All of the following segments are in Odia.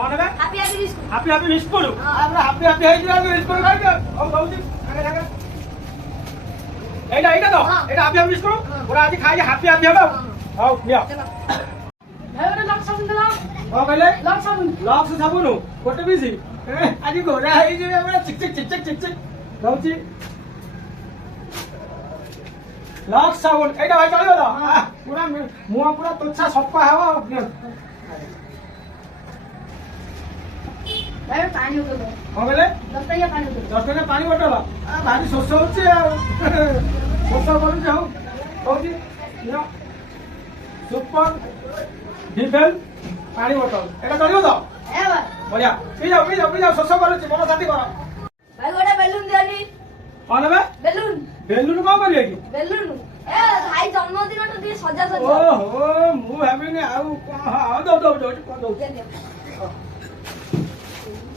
କଣ ନେବେ? Happy happy biscuit. Happy happy biscuit. ଆମେ ହାପି ହାପି ହେଇଯିବା ବିସ୍କୁଟ ଖାଇଦିଅ। ହଉ ଦଉଛି। এইটা তো এটা হাপি হাপি বিস্কুট ওরা আজ খাই হাপি হাপি হবে। হও নিও। এবারে লক্স সাবুন দাও। ও কইলে লক্স সাবুন। লক্স সাবুন কোটে পিসি আজ গোরা হই যাবে আমরা চিক চিক চিক চিক চিক চিক দଉଛି। লক্স সাবুন এইটা ভাই চলিব তো পুরা মুহ পুরা তোছা সফা হবে। এবারে পানি উঠো। কଣ କହିଲେ? 10 টাকা পানি উঠো। 10 ଟଙ୍କା ପାଣି ବୋଟଲ ଭାରି ଶୋଷ ହଉଛି ଆଉ ଶୋଷ କରୁଛି। ହଉ ହଉଛି ସୁପର ଡିଭେଲ ପାଣି ବୋଟଲ এটা ଚଳିବ ତ? এবার ବଢିଆ ପିଇଯାଉ ଶୋଷ କରୁଛି ମନ ଶାନ୍ତି କର। ভাই গোটা বেলুন দিওনি। କଣ ନେବେ? বেলুন ବେଲୁନ କଣ କରିବେ କି? বেলুন এ ভাই জন্মদিনটা দিয়ে সজা সজা। ଓହୋ ମୁଁ ଭାବିନି ଆଉ କଣ ଦଉଛି କଣ ଦଉଛି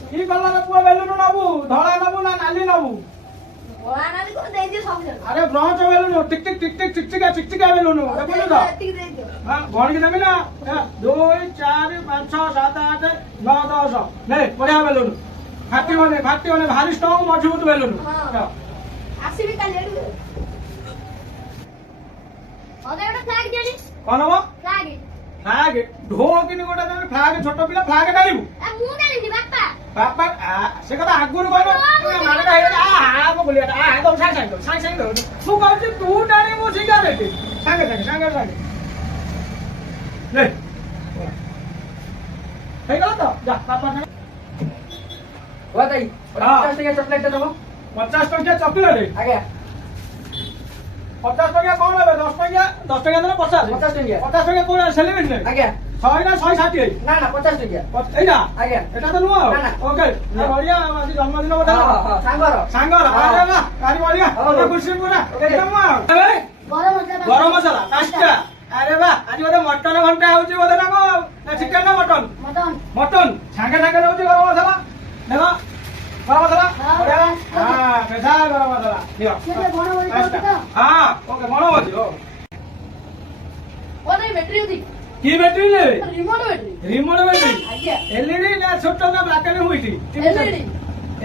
কি କଲର ପୁଅ ବେଲୁନ ନବୁ? ଧଳା ନବୁ ନା ନାଲି ନବୁ? ওরা নালি করে দেই দিও সব জায়গা। আরে ব্রঞ্চ বেলুন টিক টিক টিক টিক চিকচিকা চিকচিকা বেলুন দেখুন তো। এতিকি দেই দিও। হ্যাঁ গণিকি দেবি না 2 4 5 6 7 8 9 10 নে বঢ়িয়া বেলুন ফাটি মানে ভারি স্ট্রং মজবুত বেলুন। আসিবি কালি এড়ু। ওদের একটা ফ্ল্যাগ দিওনি। কোন হবো? ফ্ল্যাগ ফ্লাগ ঢো কিনি গোটা তুমি ফ্লাগ ছোট পিলা ফ্লাগ ডালিবু এ মু ডালিনি বাপ্পা। বাপা সে কথা আগুন কইব মানেটা হেই আ বলিয়াটা দৌ সাং দৌ ମୁଁ କହୁଛି ତୁ ଜାଣିବୁ ସିଗାରେଟ ସାଙ୍ଗେ ନେ ହେଇଗଲା ତ ଯା ବାପା ନା हुआ ताई 50 टका चॉकलेट देबो। 50 ଟଙ୍କିଆ ଚକୋଲେଟ आगे 50 ଟଙ୍କିଆ କଣ ନେବେ? 10 ଟଙ୍କିଆ ଦେଲେ 50 50 टका 50 ଟଙ୍କିଆ କୋଉ ସେଲିବ୍ରେଟ ନେବେ? आगे 100 ନା 160 ना ना 50 टका এইটা आगे এটা তো নୁହଁ ନା, ନା। ଓକେ ବଢିଆ ଆଜି ଜନ୍ମଦିନ ବୋଧେ सांगर ସାଙ୍ଗର ଆରେ ବା ଆଜି ବଢିଆ ହଉ। ଖୁସି ପୁରା ଓକେ। ଏକଦମ গরম মশলা ଗରମ ମସଲା ପାଞ୍ଚଟା ଆରେ ବା ଆଜି ବୋଧେ ମଟନ ଘଣ୍ଟା ହଉଛି ବୋଧେ ନା କଣ ନା ଚିକେନ ନା ମଟନ? মটন ମଟନ ସାଙ୍ଗେ ଦଉଛି ଗରମ ମସଲା ଦେଖ ଗରମ ମସଲା ବଢିଆ ହଁ ପେସା ଗରମ ମସଲା ଦିଅ সেটা বড় বড় ପାଞ୍ଚଟା তো ହଁ ଓକେ ମନ ଅଛି ଓ ওদের ব্যাটারি দি কি ব্যাটারি নেবে? রিমোট ব্যাটারি রিমোট ব্যাটারি আজ্ঞা এলইডি না ছোট না black and white? LED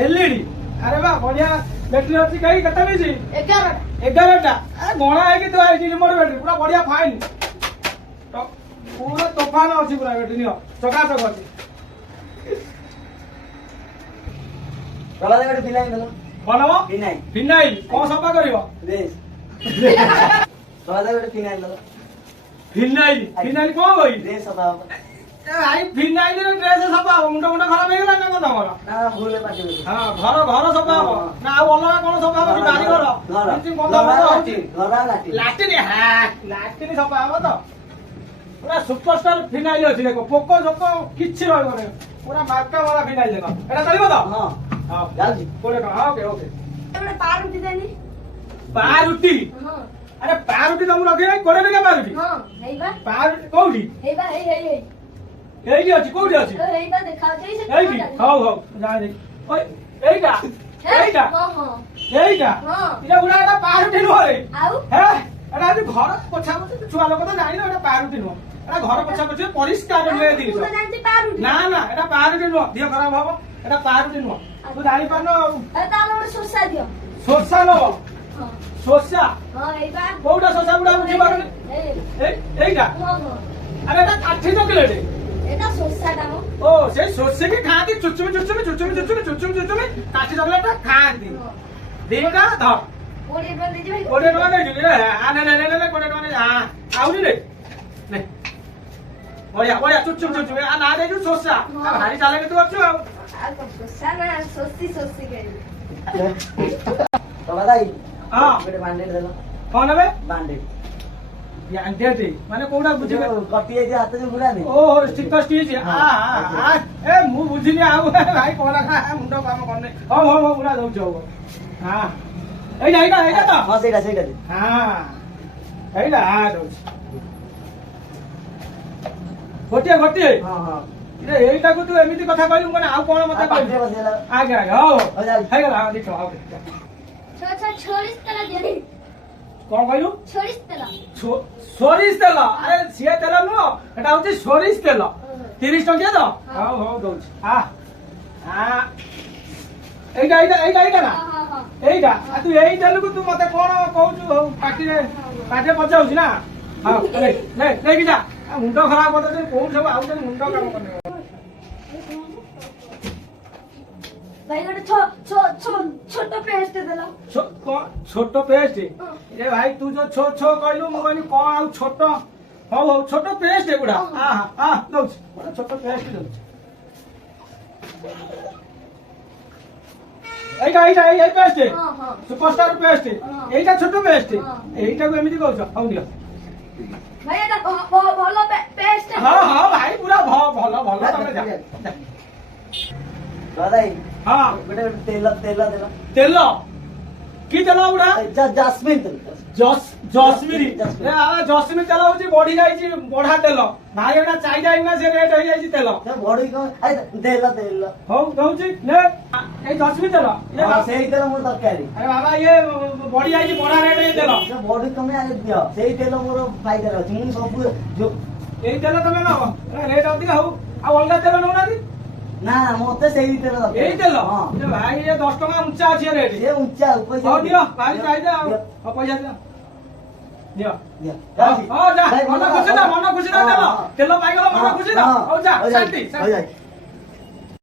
LED আরে ବା ବଢିଆ ବ୍ୟାଟେରୀ ଅଛି କାହିଁ କେତେ ପିସି? 11টা 11ଟା ଗଣା ହେଇକି ଥୁଆ ହେଇଛି ରିମୋଟ ବ୍ୟାଟେରୀ ପୁରା ବଢିଆ ଫାଇନ ପୁରା ତୋଫାନ ଅଛି ପୁରା ବ୍ୟାଟେରୀ ନିଅ ଚକାଚକ ଅଛି। बाबा देखो फिनाइल देलो। କଣ ହବ? फिनाइल ଫିନାଇଲ କଣ ସଫା କରିବ? बेस बाबा देखो फिनाइल देलो। ଫିନାଇଲ ଫିନାଇଲ କଣ କହି? बेस बाबा ଭାଇ ଫିନାଇଲରେ ଡ୍ରେସ ସଫା ହବ? ମୁଣ୍ଡ ଖରାପ ହେଇଗଲା ନା କଣ ତମର? ना भूल पाटी में ହଁ ଘର ସଫା ହବ ନା ଆଉ ଅଲଗା କଣ ସଫା ହବ? ବାରି ଘର କିଛି ମଦ ହଉଛି घरा लाटी ଲାଟିନ ଲାଟିନ ସଫା ହବ ତ ପୁରା ସୁପରଷ୍ଟାର ଫିନାଇଲ ଅଛି ଦେଖ ପୋକ ଜୋକ କିଛି ରହିବନି ପୁରା ମାର୍କା ବାଲା ଫିନାଇଲ ଦେଖ ଏଟା ଚଳିବ ତ? हां ହଁ जाउजी 20 ଟଙ୍କା ଓକେ ଓକେ। এবারে পাউরুটি দেনি। ପାରୁଟି হ্যাঁ ଆରେ ପାରୁଟି ତମକୁ ରଖିବେ 20 ଟଙ୍କା ପାରୁଟି হ্যাঁ হেইবা ପାରୁଟି କୋଉଠି? হেইবা হেই হেই হেই ଏଇଠି ଅଛି କୋଉଠି ଅଛି? হেইবা দেখা যাচ্ছে সে ଏଇଠି ହଉ ଯାଇ ଓଇ ଏଇଟା ଏଇଟା হ্যাঁ হ্যাঁ ଏଇଟା হ্যাঁ ଏଇଟା ପୁରା ଏଟା ପାରୁଟି ନୁହଁ ରେ আউ ହେ ଏଟା ଆଜି ଘର ପୋଛା ପୋଛି ଛୁଆ ଲୋକ ତ ଜାଣିନ ଏଟା ପାରୁଟି ନୁହଁ ଏଟା ଘର ପୋଛା ପୋଛି ପରିଷ୍କାର ନୁହେଁ ଜିନିଷ পুরো জানতে পাউরুটি ନା ନା ଏଟା ପାରୁଟି ନୁହଁ ଦିହ ଖରାପ ହବ ଏଟା ପାରୁଟି ନୁହଁ ତୁ ଜାଣିପାରୁନ ଆଉ তাহলে ওটা সরষা দিও। ଶୋଷା ନବ হ্যাঁ ଶୋଷା হ্যাঁ এইবা କୋଉଟା ଶୋଷା ଗୁଡା ବୁଝିପାରୁନି এই ଏଇଟା হ্যাঁ হ্যাঁ ଆରେ ଏଟା କାଠି ଚକଲେଟ এটা সরষাটা মো ଓ ସେ ଶୋଷିକି ଖାଆନ୍ତି ଚୁଚୁମି କାଠି ଚକଲେଟ ଖାଆନ୍ତି ଦିଟା ଧର 20 টাকা দিজি ভাই 20 ଟଙ୍କା ଦେଇଛୁ ରେ ନେ 20 ଟଙ୍କା ଆଉନି ରେ ନେ ବଢିଆ ଚୁଚୁମି ନା ଦେଇଛୁ ଶୋଷା ଭାରି ଚାଲେ ତୁ ଅଛୁ ଆଉ আর সরষা না সস্তি সস্তি খাই। बाबा दाई ହଁ बेटे बैंडेड देलो। କଣ ନେବେ? बैंडेड ବ୍ୟାଣ୍ଡେଡ୍ ମାନେ କୋଉଟା ବୁଝିବେ? कटी जे हाथ जो बुड़ा नहीं ଓହୋ ଷ୍ଟିଚ୍ ଏ ମୁଁ ବୁଝିନି ଆଉ ଭାଇ କହନା ମୁଣ୍ଡ କାମ କରୁନି ହଉ ପୁରା ଦଉଛି ହଉ ହଁ ଏଇଟା ତ हां सेटा सेटा दे ହଁ ଏଇଟା ଦଉଛି ଗୋଟିଏ हां हां ଏଇଟାକୁ ତୁ ଏମିତି କଥା କହିଲୁ ମାନେ ଆଉ କଣ ମତେ पाटी କହିଲୁ? बसेला ଆଜ୍ଞା ହଉ हो जा ହେଇଗଲା ହଁ ଦେଖ ହଉ ছড়িস তেল দিও। କଣ କହିଲୁ? সরিষ তেল ସୋରିଷ ତେଲ ଆରେ ସିଏ ତେଲ ନୁହଁ ଏଟା ହଉଛି ସୋରିଷ ତେଲ 30 ଟଙ୍କିଆ ତ ହଉ ହଉ ଦଉଛି ଏଇଟା ଏଇଟା ଏଇଟା ଏଇଟା ନା ହଁ ହଁ ଏଇଟା ତୁ ଏଇ ତେଲକୁ ତୁ ମତେ କଣ କହୁଛୁ ହଉ ପାଟିରେ ପଚାଉଛି ନା ହଉ ନେଇକି ଯା ମୁଣ୍ଡ ଖରାପ କରିଦେଉଛି କୋଉଠି ସବୁ ଆଉଛନ୍ତି ମୁଣ୍ଡ କାମ କରିନେବ ଭାଇ ଗୋଟେ ଛୋଟ ପେଷ୍ଟ ଦେଲ ଛୋଟ ପେଷ୍ଟ ଏ ଭାଇ ତୁ ଯୋଉ ଛୋ କହିଲୁ ମୁଁ କହିଲି କଣ ଆଉ ଛୋଟ ହଉ ହଉ ଛୋଟ ପେଷ୍ଟ ଏଗୁଡା ଦଉଛି ଗୋଟେ ଛୋଟ ପେଷ୍ଟ ଦଉଛି এইটা এইটা এই এই পেস্ট সুপারস্টার পেস্ট এইটা ছোট পেস্ট এইটাକୁ এମିତି କହୁଛ ହଉ ନିଅ ଭାଇ এটা ଭଲ ପେଷ୍ଟ ହଁ ହଁ ଭାଇ ପୁରା ଭଲ ଭଲ ତମେ ଯା দাদাই ହଁ ଗୋଟେ ତେଲ ତେଲ ଦେଲ ତେଲ କି ତେଲ ଗୁଡା ଜାସମିନ ତେଲ ଜସ୍ମିରି ଜସ୍ମିରି ତେଲ ହଉଛି ବଢି ଯାଇଛି ବଢା ତେଲ ଭାଇ ଏଟା ଚାହିଦା ହେଇନା ସେ ରେଟ୍ ହେଇଯାଇଛି ତେଲ ବଢି କଣ ତେଲ ତେଲ ହଉ ଦଉଛି ନେ ଏଇ ଜସ୍ମିରି ତେଲ ସେଇ ତେଲ ମୋର ଦରକାର ଆରେ ବାବା ଇଏ ବଢି ଯାଇଛି ବଢା ରେଟ୍ ଏଇ ତେଲ ବଢି ତମେ ଆଗେ ଦିଅ ସେଇ ତେଲ ମୋର ଫାଇଦାରେ ଅଛି ମୁଁ ସବୁ ଏଇ ତେଲ ତମେ ନବ ରେଟ୍ ଅଧିକା ହଉ ଆଉ ଅଲଗା ତେଲ ନଉନାହାନ୍ତି ନା ମତେ ସେଇ ତେଲ ଦରକାର ଏଇ ତେଲ ହଁ ଭାଇ ଏ 10 ଟଙ୍କା ଉଞ୍ଚା ଅଛି ରେଟ୍ ସେ ଉଞ୍ଚା ପଇସା ହଉ ଦିଅ ଭାଇ ଚାହିଦା ଆଉ ପଇସା ଦିଅ ଦିଅ ଦିଅ ହଁ ଯା ମନ ଖୁସି ନା ତେଲ ତେଲ ପାଇଗଲ ମନ ଖୁସି ନା ହଉ ଯା ଶାନ୍ତି